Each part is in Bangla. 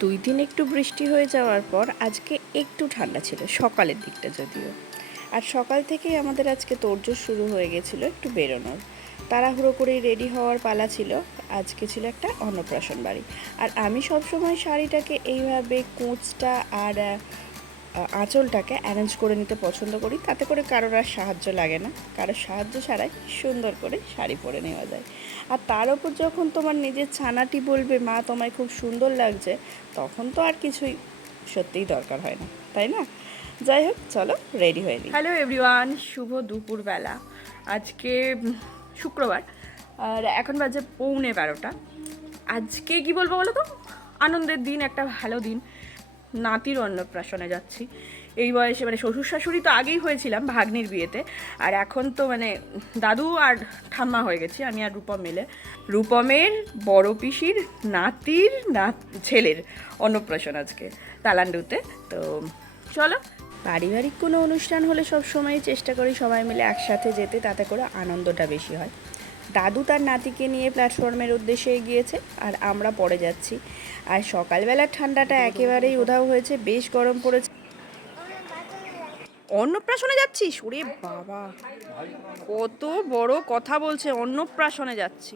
2 দিন একটু বৃষ্টি হয়ে যাওয়ার পর আজকে একটু ঠান্ডা ছিল সকালের দিকটা যদিও। আর সকাল থেকেই আমাদের আজকে তোড়জোড় শুরু হয়ে গেছিলো একটু বেরোনোর। তাড়াহুড়ো করেই রেডি হওয়ার পালা ছিল। আজকে ছিল একটা অন্নপ্রাশন বাড়ি। আর আমি সবসময় শাড়িটাকে এইভাবে কোঁচটা আর আঁচলটাকে অ্যারেঞ্জ করে নিতে পছন্দ করি, তাতে করে কারোর আর সাহায্য লাগে না, কারোর সাহায্য ছাড়াই সুন্দর করে শাড়ি পরে নেওয়া যায়। আর তার ওপর যখন তোমার নিজের ছানাটি বলবে মা তোমায় খুব সুন্দর লাগছে, তখন তো আর কিছুই সত্যিই দরকার হয় না, তাই না? যাই হোক, চলো রেডি হয়ে নিই। হ্যালো এভরিওয়ান, শুভ দুপুরবেলা। আজকে শুক্রবার আর এখন বাজে 11:45। আজকে কি বলবো বলো তো, আনন্দের দিন, একটা ভালো দিন। নাতির অন্নপ্রাশনে যাচ্ছি এই বয়সে। মানে শ্বশুর শাশুড়ি তো আগেই হয়েছিলাম ভাগ্নির বিয়েতে, আর এখন তো মানে দাদু আর ঠাম্মা হয়ে গেছি আমি আর রূপম মিলে। রূপমের বড় পিসির নাতির ছেলের অন্নপ্রাশন আজকে তালান্ডুতে। তো চলো, পারিবারিক কোনো অনুষ্ঠান হলে সব সময় চেষ্টা করি সবাই মিলে একসাথে যেতে, তাতে করে আনন্দটা বেশি হয়। দাদু তার নাতিকে নিয়ে প্ল্যাটফর্মের উদ্দেশ্যে এগিয়েছে আর আমরা পরে যাচ্ছি। আর সকালবেলার ঠান্ডাটা একেবারেই উধাও হয়েছে, বেশ গরম পড়েছে। অন্নপ্রাশনে যাচ্ছি, ওরে বাবা কত বড় কথা বলছে, অন্নপ্রাশনে যাচ্ছি।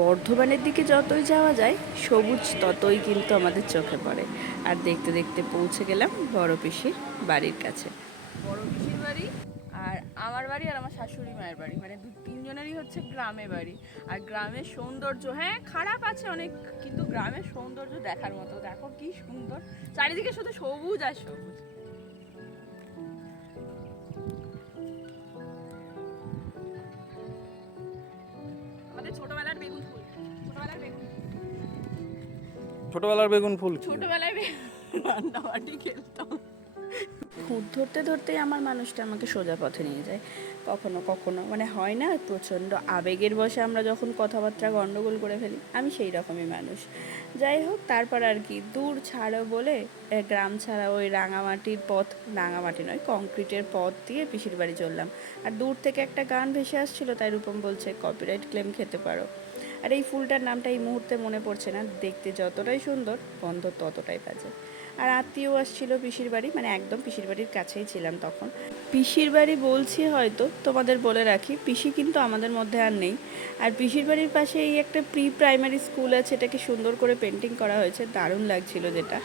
বর্ধমানের দিকে যতই যাওয়া যায় সবুজ ততই কিন্তু আমাদের চোখে পড়ে। আর দেখতে দেখতে পৌঁছে গেলাম বড় পিসির বাড়ির কাছে। বড় পিসির বাড়ি আর আমার বাড়ি আর আমার শাশুড়ি মায়ের বাড়ি, মানে তিনজনেরই হচ্ছে গ্রামে বাড়ি। আর গ্রামের সৌন্দর্য, হ্যাঁ খারাপ আছে অনেক, কিন্তু গ্রামের সৌন্দর্য দেখার মতো। দেখো কি সুন্দর, চারিদিকে শুধু সবুজ আর সবুজ। আমাদের ছোটবেলার বেগুন ফুল, ছোটবেলার বেগুন ফুল, ছোটবেলায় রান্নাবাটি খেলতাম। খুঁত ধরতে ধরতেই আমার মানুষটা আমাকে সোজা পথে নিয়ে যায়। কখনো কখনো মানে হয় না, প্রচণ্ড আবেগের বশে আমরা যখন কথাবার্তা গণ্ডগোল করে ফেলি, আমি সেই রকমই মানুষ। যাই হোক, তারপর আর কি, দূর ছাড়ো বলে গ্রাম ছাড়া ওই রাঙামাটির পথ, রাঙামাটি নয় কংক্রিটের পথ দিয়ে পিসির বাড়ি চললাম। আর দূর থেকে একটা গান ভেসে আসছিল, তাই রূপম বলছে কপিরাইট ক্লেম খেতে পারো। আর এই ফুলটার নামটা এই মুহূর্তে মনে পড়ছে না, দেখতে যতটাই সুন্দর গন্ধ ততটাই বাজে। আর আত্মীয় আসছিল পিসির বাড়ি, মানে একদম পিসির বাড়ির কাছেই ছিলাম তখন। পিসির বাড়ি বলছি হয়তো, তোমাদের বলে রাখি পিসি কিন্তু আমাদের মধ্যে আর নেই। আর পিসির বাড়ির পাশে এই একটা প্রি প্রাইমারি স্কুল আছে, এটাকে সুন্দর করে পেন্টিং করা হয়েছে, দারুণ লাগছিল যেটা।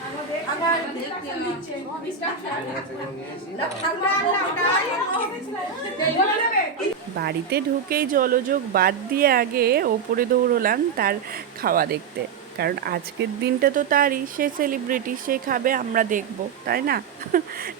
বাড়িতে ঢুকেই জলযোগ বাদ দিয়ে আগে ওপরে দৌড়লাম তার খাওয়া দেখতে, কারণ আজকের দিনটা তো তারই, সে সেলিব্রিটি, সে খাবে, আমরা দেখব, তাই না?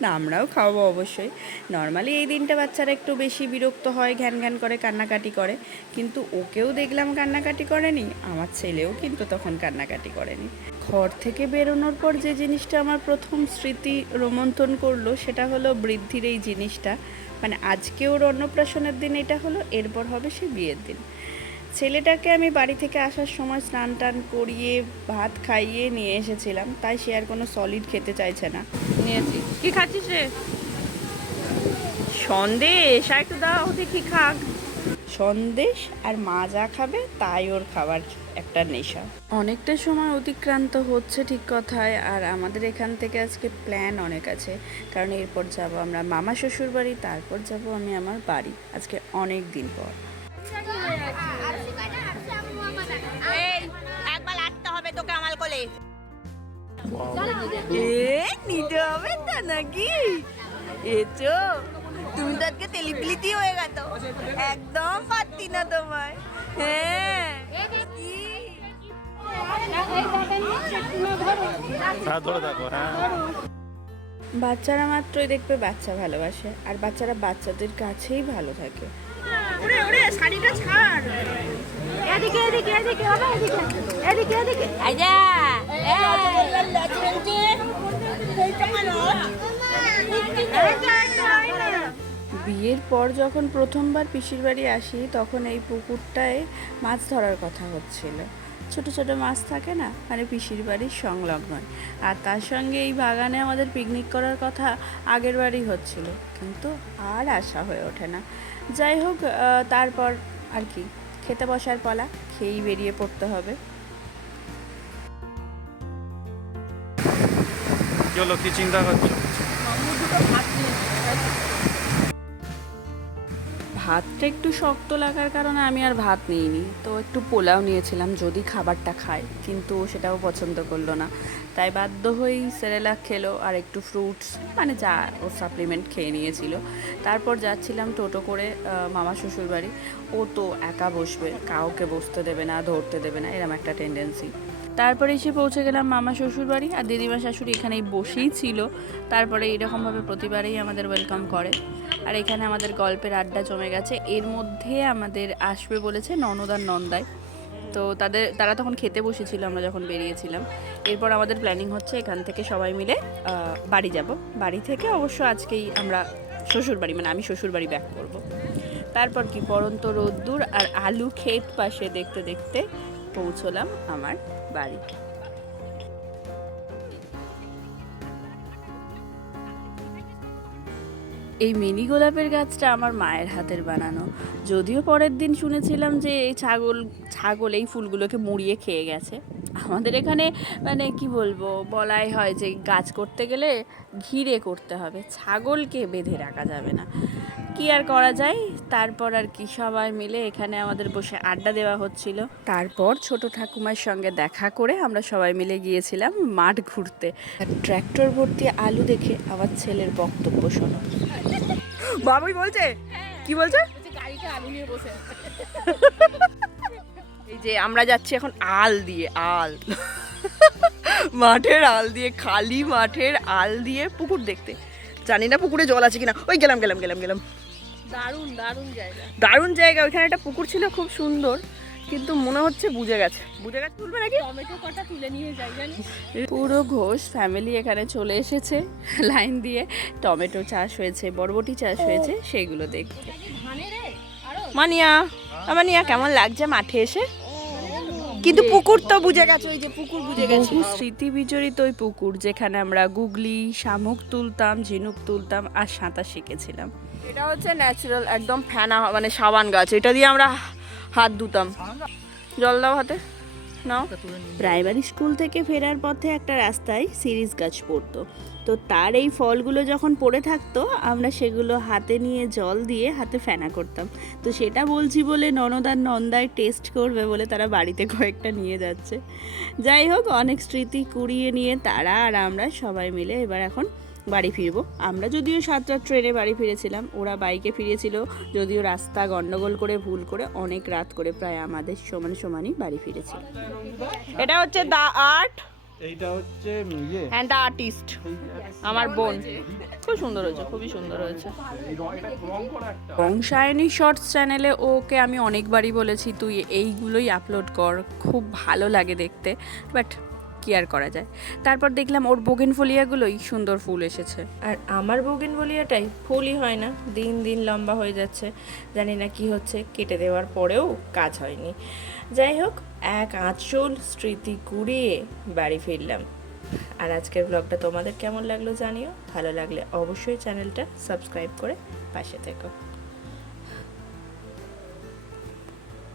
না, আমরাও খাওয়াবো অবশ্যই। নর্মালি এই দিনটা বাচ্চারা একটু বেশি বিরক্ত হয়, ঘ্যান ঘ্যান করে, কান্নাকাটি করে, কিন্তু ওকেও দেখলাম কান্নাকাটি করেনি, আমার ছেলেও কিন্তু তখন কান্নাকাটি করেনি। ঘর থেকে বেরোনোর পর যে জিনিসটা আমার প্রথম স্মৃতি রোমন্থন করলো সেটা হলো বৃদ্ধির এই জিনিসটা। মানে আজকে ওর অন্নপ্রাশনের দিন এটা হলো, এরপর হবে সে বিয়ের দিন। ছেলেটাকে আমি বাড়ি থেকে আসার সময় স্নান টান করিয়ে ভাত খাইয়ে নিয়ে এসেছিলাম, তাই সে আর কোনো সলিড খেতে চাইছে না। নিয়েছি, কি খাচ্ছিস রে? সন্দেশ, আর একটু দাও দেখি খাক। সন্দেশ আর মা যা খাবে তাই ওর খাবার একটা নেশা। অনেকটা সময় অতিক্রান্ত হচ্ছে ঠিক কথায়, আর আমাদের এখান থেকে আজকে প্ল্যান অনেক আছে, কারণ এরপর যাব আমরা মামা শ্বশুর বাড়ি, তারপর যাব আমি আমার বাড়ি, আজকে অনেক দিন পর। একবার লাগতে হবে তোকে আমার কোলে। নিতে হবে তা নাকি? এচো তুমি তো আজকে তেলিপিলিতি হয়ে গেছ, একদম পারতি না তোমায়। হ্যাঁ, বাচ্চারা মাত্রই দেখবে বাচ্চা ভালোবাসে, আর বাচ্চারা বাচ্চাদের কাছেই ভালো থাকে। ওরে ওরে, শাড়িটা ছাড়। এদিকে এদিকে এদিকে বাবা, এদিকে এদিকে এদিকে, আইজা বিয়ের পর যখন প্রথমবার পিসির বাড়ি আসি, তখন এই পুকুরটায় মাছ ধরার কথা হচ্ছিল। ছোট ছোট মাছ থাকে না, মানে পিসির বাড়ির সংলগ্ন, আর তার সঙ্গে এই বাগানে আমাদের পিকনিক করার কথা আগের বারই হচ্ছিল, কিন্তু আর আসা হয়ে ওঠে না। যাই হোক, তারপর আর কি খেতে বসার পালা, খেয়েই বেরিয়ে পড়তে হবে। চলো, কি চিন্তা করছো? ভাতটা একটু শক্ত লাগার কারণে আমি আর ভাত নিইনি, তো একটু পোলাও নিয়েছিলাম যদি খাবারটা খায়, কিন্তু সেটাও পছন্দ করলো না, তাই বাধ্য হয়েই সেরেলাক খেলো আর একটু ফ্রুটস মানে যা ও সাপ্লিমেন্ট খেয়ে নিয়েছিল। তারপর যাচ্ছিলাম টোটো করে মামা শ্বশুর বাড়ি। ও তো একা বসবে, কাউকে বসতে দেবে না, ধরতে দেবে না, এরম একটা টেন্ডেন্সি। তারপরে এসে পৌঁছে গেলাম মামা শ্বশুর বাড়ি, আর দিদিমা শাশুড়ি এখানেই বসেই ছিল। তারপরে এরকমভাবে প্রতিবারেই আমাদের ওয়েলকাম করে, আর এখানে আমাদের গল্পের আড্ডা জমে গেছে। এর মধ্যে আমাদের আসবে বলেছে ননদ আর নন্দাই, তো তারা তখন খেতে বসেছিল আমরা যখন বেরিয়েছিলাম। এরপর আমাদের প্ল্যানিং হচ্ছে এখান থেকে সবাই মিলে বাড়ি যাব। বাড়ি থেকে অবশ্য আজকেই আমরা শ্বশুরবাড়ি মানে আমি শ্বশুরবাড়ি ব্যাক করব। তারপর কি পরন্ত রোদ্দুর আর আলু ক্ষেত পাশে দেখতে দেখতে পৌঁছলাম আমার বাড়ি। এই মিনি গোলাপের গাছটা আমার মায়ের হাতের বানানো। যদিও পরের দিন শুনেছিলাম যে এই ছাগল এই ফুলগুলোকে মুড়িয়ে খেয়ে গেছে। আমাদের এখানে মানে কি বলবো, বলাই হয় যে গাছ করতে গেলে ঘিরে করতে হবে, ছাগলকে বেঁধে রাখা যাবে না। কি আর করা যায়। তারপর আর কি সবাই মিলে এখানে আমাদের বসে আড্ডা দেওয়া হচ্ছিল। তারপর ছোট ঠাকুমার সঙ্গে দেখা করে আমরা সবাই মিলে গিয়েছিলাম মাঠ ঘুরতে। ট্র্যাক্টর ভর্তি আলু দেখে আমার ছেলের বক্তব্য শোনো। বাবুই বলছে কি বলছে, গাড়িতে আলু নিয়ে বসে আছে। এই যে আমরা যাচ্ছি এখন আল দিয়ে, আল মাঠের আল দিয়ে, খালি মাঠের আল দিয়ে পুকুর দেখতে। জানি না পুকুরে জল আছে কিনা, ওই গেলাম। দারুণ দারুণ জায়গা। দারুণ জায়গা, ওইখানে একটা পুকুর ছিল খুব সুন্দর, কিন্তু মনে হচ্ছে বুঝে গেছে তুলবে নাকি। টমেটো কটা তুলে নিয়ে যাই জানিস। পুরো ঘোষ ফ্যামিলি এখানে চলে এসেছে লাইন দিয়ে। টমেটো চাষ হয়েছে, বরবটি চাষ হয়েছে, সেগুলো দেখতে। ধানে রে আরো মানিয়া কেমন লাগছে মাঠে এসে? কিন্তু পুকুর তো বুঝে গেছে, ওই যে পুকুর বুঝে গেছে। স্মৃতি বিজড়িত ওই পুকুর, যেখানে আমরা গুগলি, শামুক তুলতাম, ঝিনুক তুলতাম আর সাঁতার শিখেছিলাম। এটা হচ্ছে ন্যাচারাল একদম ফেনা মানে সাবান গাছ, এটা দিয়ে আমরা হাত ধুতাম। জল দাও হাতে, নাও। প্রাইমারি স্কুল থেকে ফেরার পথে একটা রাস্তায় সিরিজ গাছ পড়তো, তো তার এই ফলগুলো যখন পড়ে থাকতো আমরা সেগুলো হাতে নিয়ে জল দিয়ে হাতে ফেনা করতাম। তো সেটা বলছি বলে ননদ আর নন্দায় টেস্ট করবে বলে তারা বাড়িতে কয়েকটা নিয়ে যাচ্ছে। যাই হোক, অনেক স্মৃতি কুড়িয়ে নিয়ে তারা আর আমরা সবাই মিলে এবার এখন বাড়ি ফিরবো। আমরা যদিও 7টা ট্রেনে বাড়ি ফিরেছিলাম, ওরা বাইকে ফিরেছিল, যদিও রাস্তা গন্ডগোল করে ভুল করে অনেক রাত করে প্রায় আমাদের সমানই বাড়ি ফিরেছিল। এটা হচ্ছে দা আর্ট এইটা হচ্ছে ইয়ে অ্যান্ড দ্য আর্টিস্ট, আমার বোন। খুব সুন্দর হয়েছে, খুবই সুন্দর হয়েছে। বংশায়নী শর্টস চ্যানেলে ওকে আমি অনেকবারই বলেছি তুই এইগুলোই আপলোড কর, খুব ভালো লাগে দেখতে, বাট কি আর করা যায়। তারপর দেখলাম ওর বোগেনভলিয়াগুলোই সুন্দর ফুল এসেছে, আর আমার বোগেনভলিয়াটাই ফুলই হয় না, দিন দিন লম্বা হয়ে যাচ্ছে। জানি না কি হচ্ছে, কেটে দেওয়ার পরেও কাজ হয়নি। যাই হোক, এক আঁচল স্মৃতি কুড়িয়ে বাড়ি ফিরলাম। আর আজকের ব্লগটা তোমাদের কেমন লাগলো জানিও, ভালো লাগলে অবশ্যই চ্যানেলটা সাবস্ক্রাইব করে পাশে থেকো।